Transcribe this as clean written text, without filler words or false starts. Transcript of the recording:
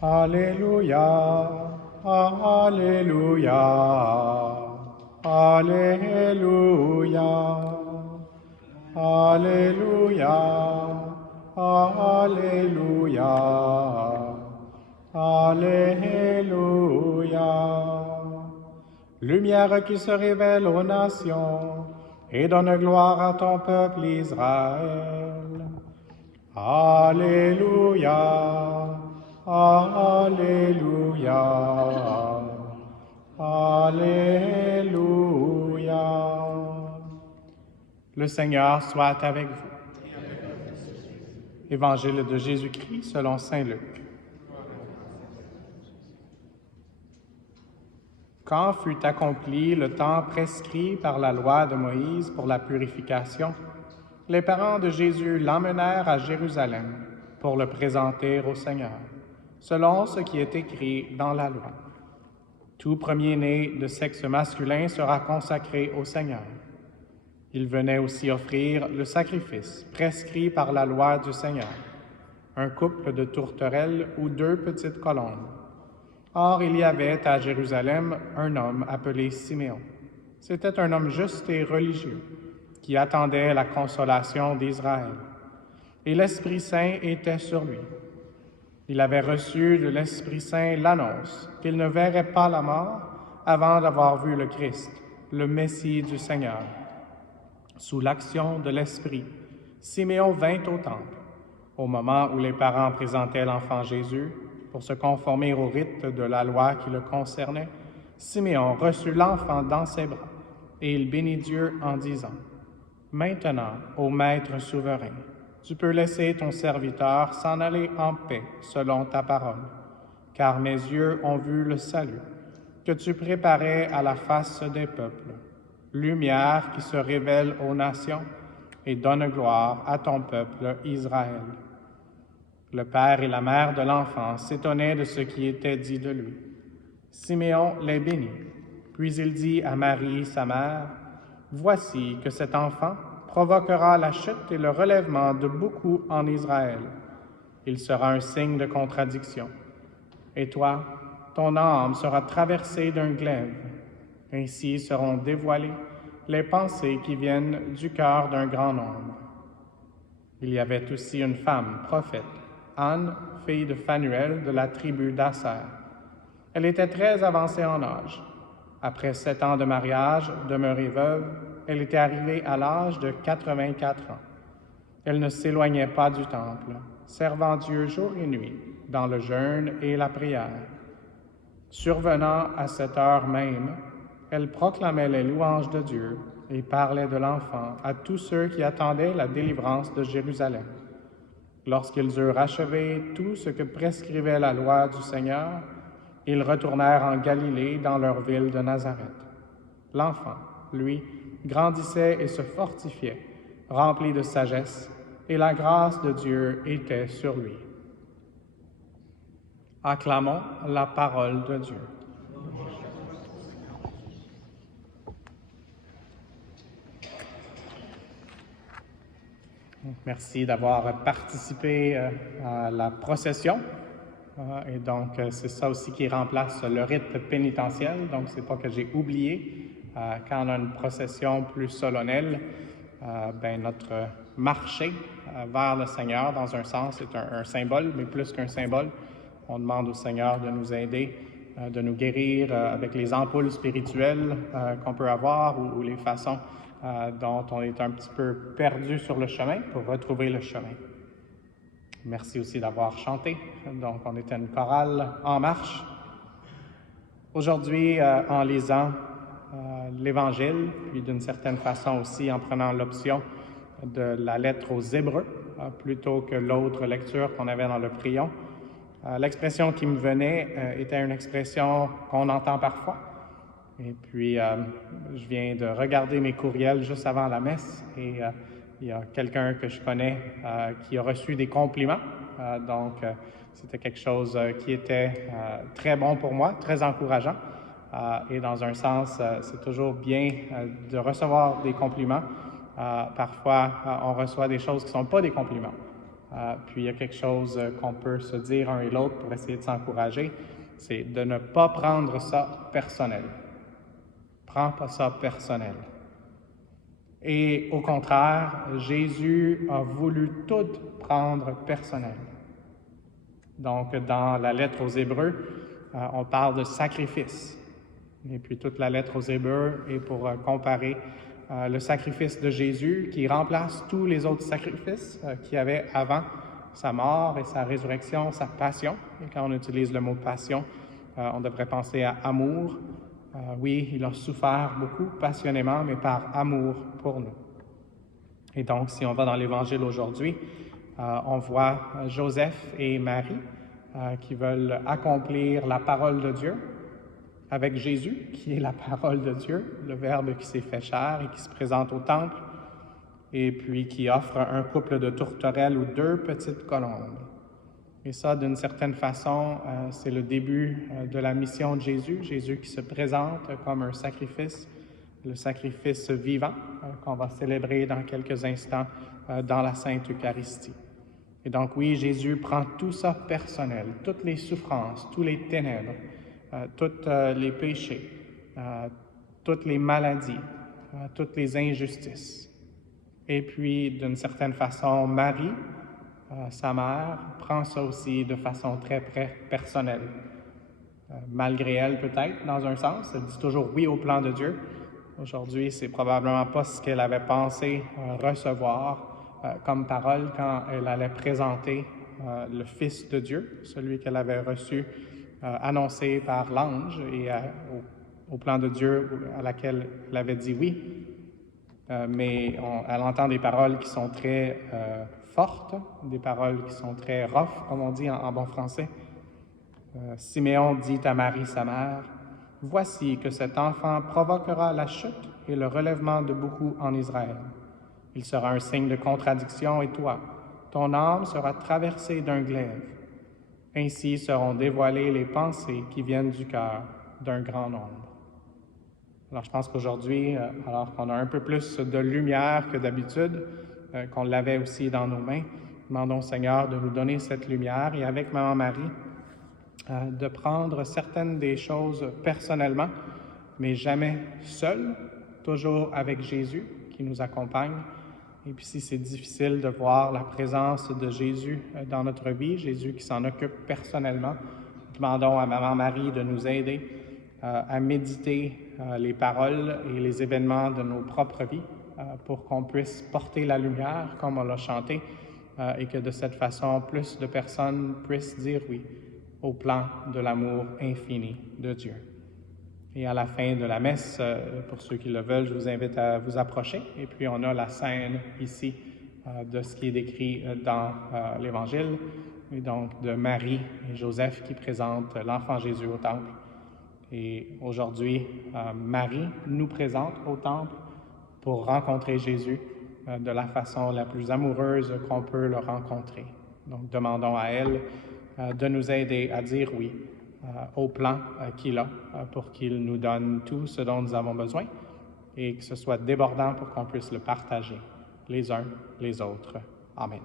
Alléluia, Alléluia, Alléluia, Alléluia, Alléluia, Alléluia. Lumière qui se révèle aux nations et donne gloire à ton peuple Israël. Alléluia, Alléluia, Alléluia. Le Seigneur soit avec vous. Évangile de Jésus-Christ selon saint Luc. Quand fut accompli le temps prescrit par la loi de Moïse pour la purification, les parents de Jésus l'emmenèrent à Jérusalem pour le présenter au Seigneur, selon ce qui est écrit dans la loi. Tout premier-né de sexe masculin sera consacré au Seigneur. Il venait aussi offrir le sacrifice prescrit par la loi du Seigneur, un couple de tourterelles ou 2 petites colombes. Or, il y avait à Jérusalem un homme appelé Siméon. C'était un homme juste et religieux, qui attendait la consolation d'Israël. Et l'Esprit Saint était sur lui. Il avait reçu de l'Esprit Saint l'annonce qu'il ne verrait pas la mort avant d'avoir vu le Christ, le Messie du Seigneur. Sous l'action de l'Esprit, Siméon vint au temple, au moment où les parents présentaient l'enfant Jésus, pour se conformer au rite de la loi qui le concernait. Siméon reçut l'enfant dans ses bras, et il bénit Dieu en disant: « Maintenant, ô Maître souverain, tu peux laisser ton serviteur s'en aller en paix selon ta parole, car mes yeux ont vu le salut que tu préparais à la face des peuples, lumière qui se révèle aux nations et donne gloire à ton peuple Israël. » Le père et la mère de l'enfant s'étonnaient de ce qui était dit de lui. Siméon les bénit, puis il dit à Marie, sa mère: « Voici que cet enfant provoquera la chute et le relèvement de beaucoup en Israël. Il sera un signe de contradiction. Et toi, ton âme sera traversée d'un glaive. Ainsi seront dévoilées les pensées qui viennent du cœur d'un grand nombre. » Il y avait aussi une femme, prophète, Anne, fille de Phanuel de la tribu d'Aser. Elle était très avancée en âge. Après 7 ans de mariage, demeurée veuve, elle était arrivée à l'âge de 84 ans. Elle ne s'éloignait pas du temple, servant Dieu jour et nuit, dans le jeûne et la prière. Survenant à cette heure même, elle proclamait les louanges de Dieu et parlait de l'enfant à tous ceux qui attendaient la délivrance de Jérusalem. Lorsqu'ils eurent achevé tout ce que prescrivait la loi du Seigneur, ils retournèrent en Galilée dans leur ville de Nazareth. L'enfant, lui, grandissait et se fortifiait, rempli de sagesse, et la grâce de Dieu était sur lui. Acclamons la parole de Dieu. Merci d'avoir participé à la procession. Et donc, c'est ça aussi qui remplace le rite pénitentiel. Donc, c'est pas que j'ai oublié. Quand on a une procession plus solennelle, notre marché vers le Seigneur, dans un sens, est un symbole, mais plus qu'un symbole. On demande au Seigneur de nous aider, de nous guérir avec les ampoules spirituelles qu'on peut avoir ou les façons dont on est un petit peu perdu sur le chemin pour retrouver le chemin. Merci aussi d'avoir chanté. Donc, on était une chorale en marche. Aujourd'hui, en lisant l'Évangile, puis d'une certaine façon aussi en prenant l'option de la lettre aux Hébreux, plutôt que l'autre lecture qu'on avait dans le prion, l'expression qui me venait était une expression qu'on entend parfois. Et puis, je viens de regarder mes courriels juste avant la messe et il y a quelqu'un que je connais qui a reçu des compliments. Donc, c'était quelque chose qui était très bon pour moi, très encourageant. Et dans un sens, c'est toujours bien de recevoir des compliments. Parfois, on reçoit des choses qui ne sont pas des compliments. Puis il y a quelque chose qu'on peut se dire un et l'autre pour essayer de s'encourager, c'est de ne pas prendre ça personnel. Prends pas ça personnel. Et au contraire, Jésus a voulu tout prendre personnel. Donc, dans la lettre aux Hébreux, on parle de sacrifice. Et puis, toute la lettre aux Hébreux est pour comparer le sacrifice de Jésus qui remplace tous les autres sacrifices qu'il y avait avant sa mort et sa résurrection, sa passion. Et quand on utilise le mot passion, on devrait penser à amour. Oui, il a souffert beaucoup, passionnément, mais par amour pour nous. Et donc, si on va dans l'Évangile aujourd'hui, on voit Joseph et Marie qui veulent accomplir la parole de Dieu avec Jésus, qui est la parole de Dieu, le Verbe qui s'est fait chair et qui se présente au temple, et puis qui offre un couple de tourterelles ou 2 petites colombes. Et ça, d'une certaine façon, c'est le début de la mission de Jésus, Jésus qui se présente comme un sacrifice, le sacrifice vivant qu'on va célébrer dans quelques instants dans la Sainte Eucharistie. Et donc oui, Jésus prend tout ça personnel, toutes les souffrances, tous les ténèbres, tous les péchés, toutes les maladies, toutes les injustices. Et puis, d'une certaine façon, Marie, sa mère, prend ça aussi de façon très personnelle. Malgré elle, peut-être, dans un sens, elle dit toujours oui au plan de Dieu. Aujourd'hui, c'est probablement pas ce qu'elle avait pensé recevoir comme parole quand elle allait présenter le Fils de Dieu, celui qu'elle avait reçu, annoncé par l'ange et au plan de Dieu à laquelle elle avait dit oui. Mais elle entend des paroles qui sont très fortes, des paroles qui sont très rough, comme on dit en bon français. Siméon dit à Marie, sa mère, « Voici que cet enfant provoquera la chute et le relèvement de beaucoup en Israël. Il sera un signe de contradiction et toi, ton âme sera traversée d'un glaive. Ainsi seront dévoilées les pensées qui viennent du cœur d'un grand nombre. » Alors, je pense qu'aujourd'hui, alors qu'on a un peu plus de lumière que d'habitude, qu'on l'avait aussi dans nos mains, demandons au Seigneur de nous donner cette lumière et avec Maman Marie, de prendre certaines des choses personnellement, mais jamais seul, toujours avec Jésus qui nous accompagne. Et puis si c'est difficile de voir la présence de Jésus dans notre vie, Jésus qui s'en occupe personnellement, demandons à Maman Marie de nous aider à méditer les paroles et les événements de nos propres vies pour qu'on puisse porter la lumière comme on l'a chanté et que de cette façon, plus de personnes puissent dire oui au plan de l'amour infini de Dieu. Et à la fin de la messe, pour ceux qui le veulent, je vous invite à vous approcher. Et puis on a la scène ici de ce qui est décrit dans l'Évangile, et donc de Marie et Joseph qui présentent l'enfant Jésus au temple. Et aujourd'hui, Marie nous présente au temple pour rencontrer Jésus de la façon la plus amoureuse qu'on peut le rencontrer. Donc demandons à elle de nous aider à dire oui au plan qu'il a pour qu'il nous donne tout ce dont nous avons besoin et que ce soit débordant pour qu'on puisse le partager les uns les autres. Amen.